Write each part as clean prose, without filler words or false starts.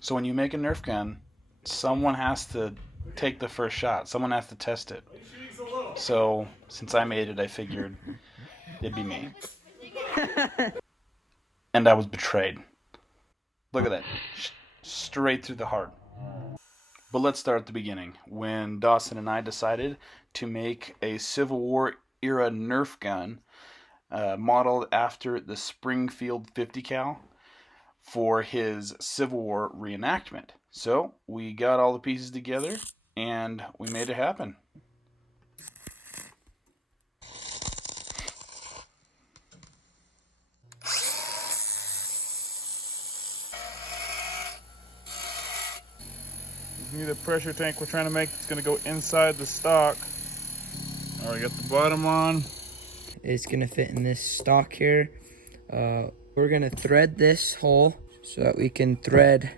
So when you make a Nerf gun, someone has to take the first shot. Someone has to test it. So since I made it, I figured it'd be me. And I was betrayed. Look at that. Straight through the heart. But let's start at the beginning. When Dawson and I decided to make a Civil War era Nerf gun modeled after the Springfield 50 cal for his Civil War reenactment. So we got all the pieces together and we made it happen. We need a pressure tank we're trying to make that's going to go inside the stock. All right, got the bottom on. It's going to fit in this stock here. We're going to thread this hole so that we can thread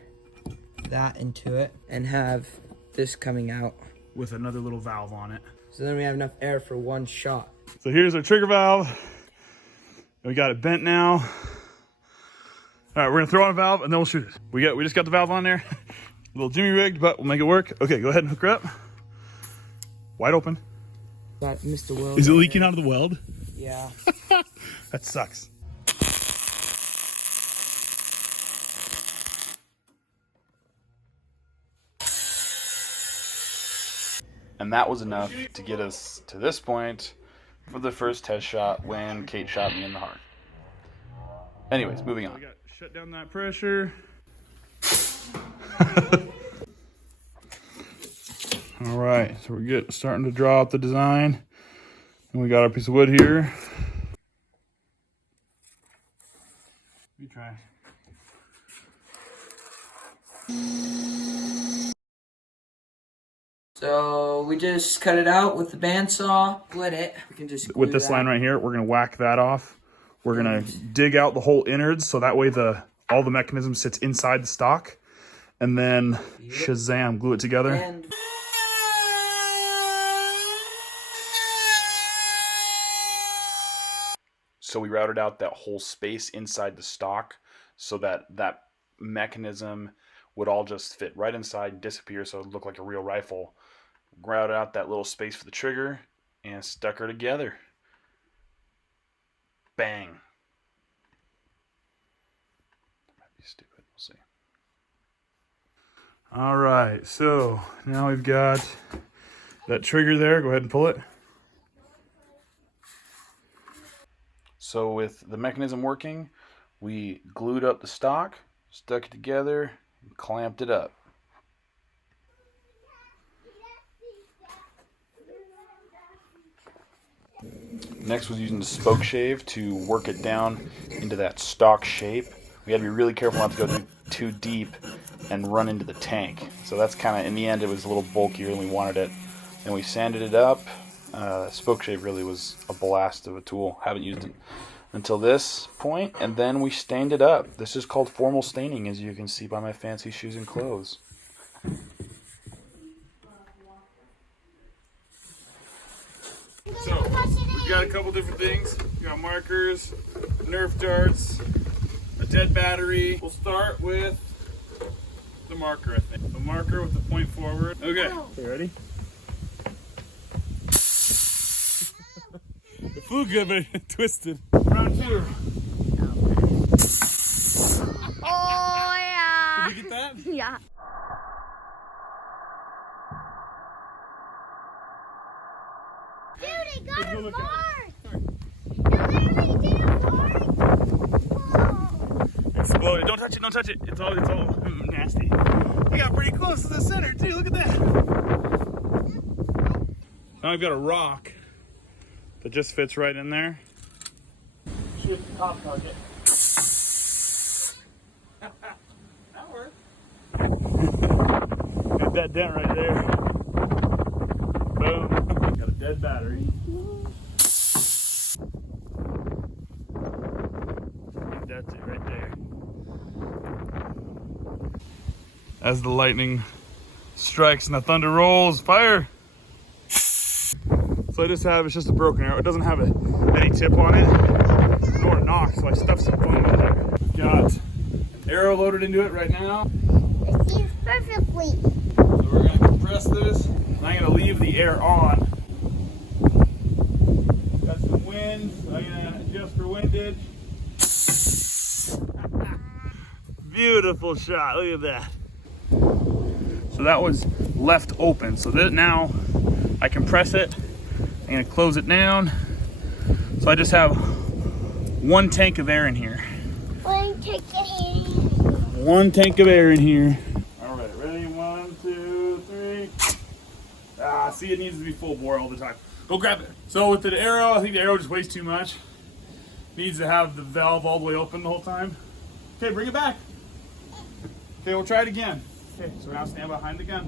that into it and have this coming out With another little valve on it. so then we have enough air for one shot. So here's our trigger valve. We got it bent now. All right, we're going to throw on a valve and then we'll shoot it. We just got the valve on there. A little Jimmy rigged, but we'll make it work. Okay, go ahead and hook her up. Wide open. Got Mr. Will. Is it leaking out of the weld? Yeah. That sucks. And that was enough to get us to this point for the first test shot when Kate shot me in the heart. Anyways, moving on. We got shut down that pressure. All right, so we're starting to draw out the design. And we got our piece of wood here. You try. So we just cut it out with the bandsaw, split it. We can just With this line right here, we're gonna whack that off. We're gonna dig out the whole innards so that way all the mechanism sits inside the stock. And then shazam, glue it together. And So we routed out that whole space inside the stock so that that mechanism would all just fit right inside, disappear, so it would look like a real rifle. Routed out that little space for the trigger and stuck her together. Bang. That might be stupid. We'll see. All right, so now we've got that trigger there. Go ahead and pull it. So with the mechanism working, we glued up the stock, stuck it together, and clamped it up. Next was using the spoke shave to work it down into that stock shape. We had to be really careful not to go too deep and run into the tank. So that's kind of, in the end, it was a little bulkier than we wanted it. Then we sanded it up. Spoke shave really was a blast of a tool. Haven't used it until this point. And then we stained it up. This is called formal staining, as you can see by my fancy shoes and clothes. So we've got a couple different things. We got markers, Nerf darts, a dead battery. We'll start with the marker, I think. The marker with the point forward. Okay, you ready? It flew good, but it twisted. Round two. Oh, yeah. Did you get that? Yeah. Dude, it got a mark! It literally did a mark! Whoa. Exploded. Don't touch it, don't touch it. It's all nasty. We got pretty close to the center, too. Look at that. Now I've got a rock that just fits right in there. Shoot the top target. That worked. Got that dent right there. Boom. Got a dead battery. That's it right there. As the lightning strikes and the thunder rolls, fire! So I just have, it's just a broken arrow. It doesn't have any tip on it, nor a knock, so I stuffed some foam in there. Got arrow loaded into it right now. It seems perfectly. So we're gonna compress this, and I'm gonna leave the air on. Got some wind, so I'm gonna adjust for windage. Beautiful shot, look at that. So that was left open. So that now I compress it. I'm gonna close it down. So I just have 1 tank of air in here. One ticket. 1 tank of air in here. All right, ready? 1, 2, 3. Ah, see, it needs to be full bore all the time. Go grab it. So with the arrow, I think the arrow just weighs too much. Needs to have the valve all the way open the whole time. Okay, bring it back. Okay, we'll try it again. Okay, so now stand behind the gun.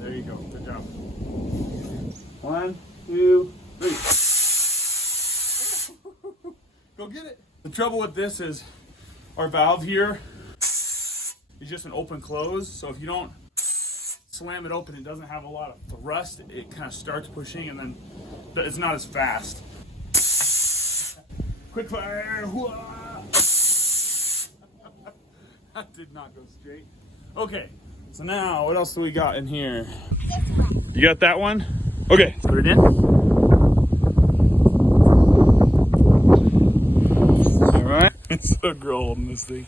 There you go. Good job. 1, 2, 3. Go get it. The trouble with this is our valve here is just an open close. So if you don't slam it open, it doesn't have a lot of thrust. It kind of starts pushing and then it's not as fast. Quick fire. That did not go straight. Okay, so now what else do we got in here? You got that one? Okay, let's put it in. All right, it's a girl holding this thing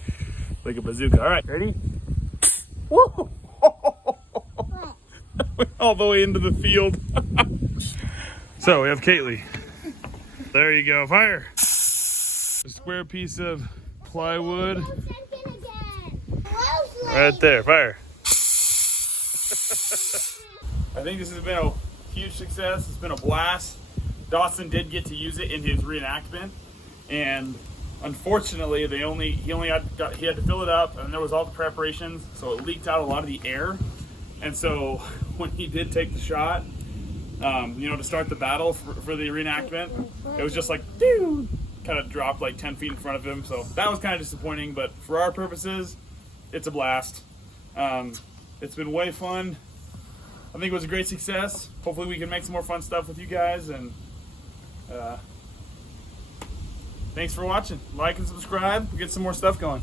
like a bazooka. All right, ready? Woo! Went all the way into the field. So we have Kaylee. There you go, fire. A square piece of plywood. Right there, fire. I think this has been a huge success. It's been a blast. Dawson did get to use it in his reenactment, and unfortunately, he had to fill it up, and there was all the preparations, so it leaked out a lot of the air. And so when he did take the shot, to start the battle for the reenactment, it was just like, dude, kind of dropped like 10 feet in front of him. So that was kind of disappointing, but for our purposes, it's a blast. It's been way fun. I think it was a great success. Hopefully we can make some more fun stuff with you guys, and thanks for watching. Like and subscribe. We'll get some more stuff going.